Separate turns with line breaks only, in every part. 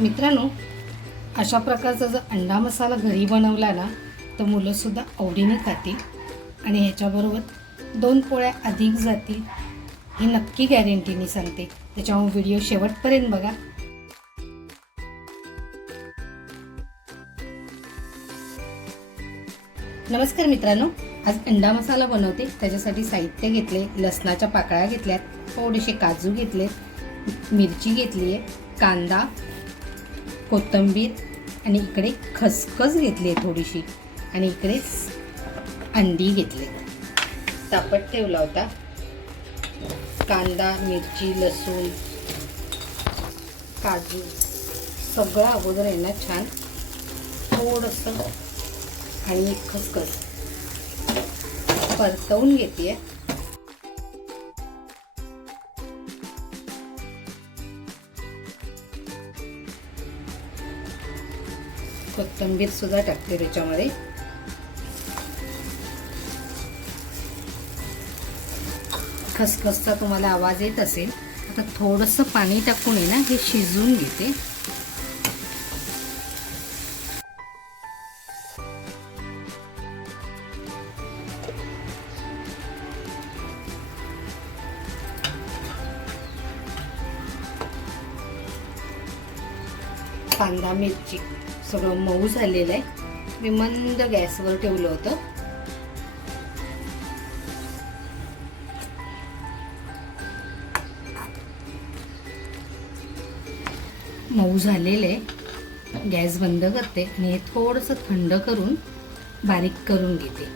मित्रांनो अशा प्रकारचा जर अंडा मसाला घरी बनवला ना तर मुलंसुद्धा आवडीने खातील. आणि ह्याच्याबरोबर दोन पोळ्या अधिक जातील ही नक्की गॅरंटीने सांगते. त्याच्यामुळे व्हिडिओ शेवटपर्यंत बघा. नमस्कार मित्रांनो आज अंडा मसाला बनवते. त्याच्यासाठी साहित्य घेतले लसणाच्या पाकळ्या घेतल्यात थोडेसे काजू घेतले मिरची घेतली आहे कांदा कोथिंबीर आणि इकडे खसखस घेतली आहे थोडीशी आणि इकडे अंडी घेतली. तापट ठेवला होता. कांदा मिरची लसूण काजू सगळं अगोदर आहे ना छान. थोडंसं आणि खसखस परतवून घेते. कोथिंबीर सुद्धा टाकते त्याच्यामध्ये. खसखसचा तुम्हाला आवाज येत असेल आता थोडंसं पाणी टाकून आहे ना हे शिजवून घेते. कांदा मिरची. सगळं मऊ झालेलं आहे. मी मंद गॅसवर ठेवलं होतं. मऊ झालेलं आहे. गॅस बंद करते आणि हे थोडंसं थंड करून बारीक करून घेते.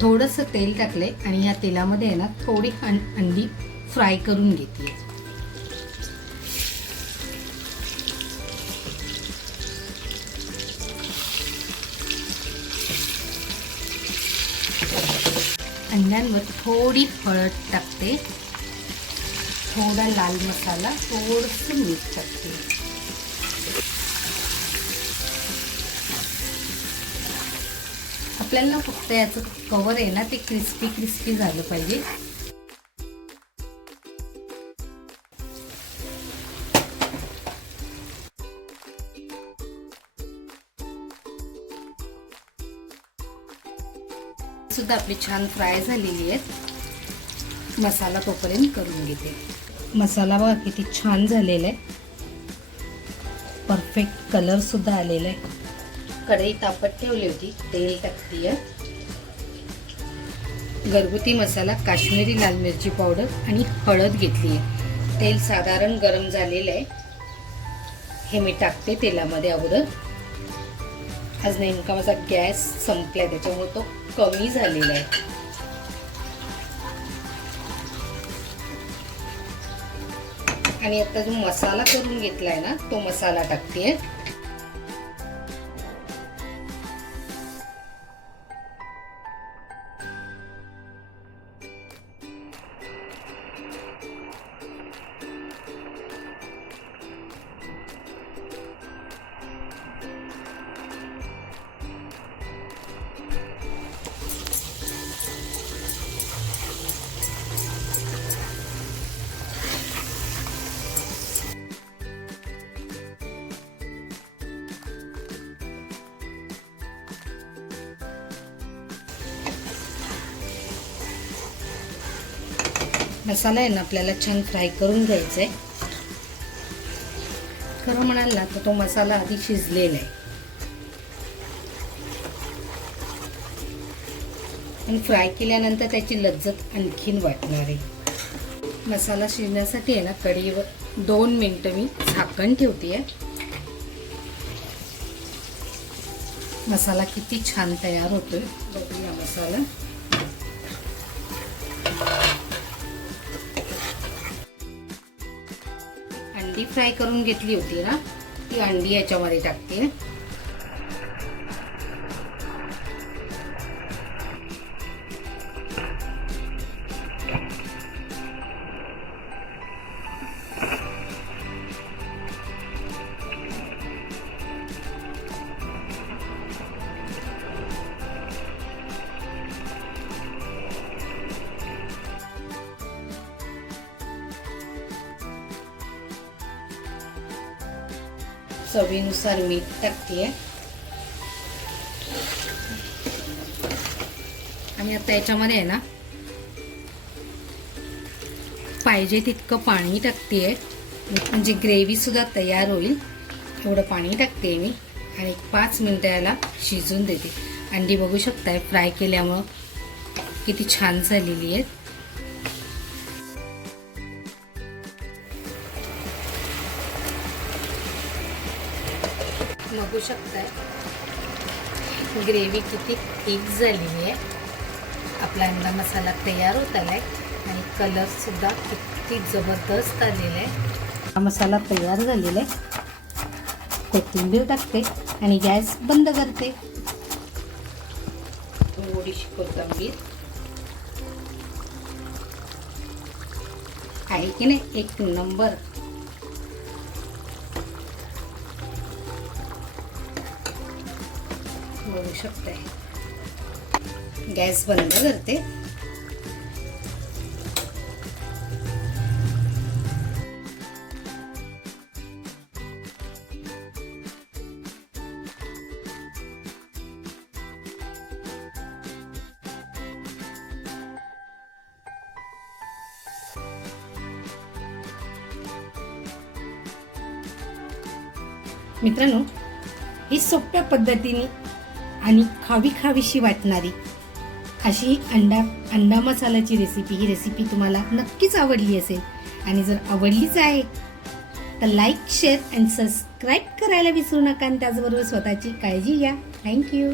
थोडंसं तेल टाकले आणि या तेलामध्ये ना थोडी अंडी फ्राय करून घेते. अंड्यांवर थोडी हळद टाकते. थोडा लाल मसाला थोडंसं मीठ टाकते. आपल्याला फक्त याचं कवर आहे ना ते क्रिस्पी क्रिस्पी झालं पाहिजे. सुद्धा आपली छान फ्राय झालेली आहेत. मसाला तोपर्यंत करून घेते. मसाला बघा किती छान झालेला आहे परफेक्ट कलरसुद्धा आलेला आहे कढई तापत ठेवली होती तेल टाकतीये. घरगुती मसाला काश्मीरी लाल मिरची पावडर आणि हळद घेतली आहे तेल साधारण गरम झालेलं आहे. हे मी टाकते तेलामध्ये अगोदर. आज नेमका माझा गॅस संपलाय त्याच्यामुळे तो कमी झालेला आहे. आणि आता जो मसाला करून घेतलाय ना तो मसाला टाकते मसाला आहे ना आपल्याला छान फ्राय करून घ्यायचा आहे खरं म्हणाल ना तर तो मसाला आधी शिजलेला आहे. आणि फ्राय केल्यानंतर त्याची लज्जत आणखीन वाटणार आहे. मसाला शिजण्यासाठी आहे ना कढीवर दोन मिनटं मी झाकण ठेवते मसाला किती छान तयार होतोय. बघूया मसाला. अंडी फ्राय करून घेतली होती ना ती अंडी याच्यामध्ये टाकते. चवीनुसार मीठ टाकते. आणि आता याच्यामध्ये आहे ना पाहिजे तितकं पाणी टाकते. म्हणजे ग्रेव्हीसुद्धा तयार होईल. एवढं पाणी टाकते मी. आणि एक पाच मिनटं याला शिजून देते. अंडी बघू शकताय फ्राय केल्यामुळं किती छान झालेली आहेत. बघू शकताय. ग्रेव्ही किती थिक झालेली आहे आपला अंडा मसाला तयार होत आलाय. आणि कलर सुद्धा किती जबरदस्त आलेला आहे हा मसाला तयार झालेला आहे कोथिंबीर टाकते आणि गॅस बंद करते. थोडीशी कोथिंबीर. आहे की नाही? एक नंबर. बघू शकते. गॅस बंद करते. मित्रांनो ही सोप्या पद्धतीने आणि खावी खावीशी वाटणारी. अशी अंडा अंडा मसाल्याची रेसिपी ही रेसिपी तुम्हाला नक्कीच आवडली असेल. आणि जर आवडलीच आहे तर लाईक शेअर अँड सबस्क्राईब करायला विसरू नका. आणि त्याचबरोबर स्वतःची काळजी घ्या. थँक्यू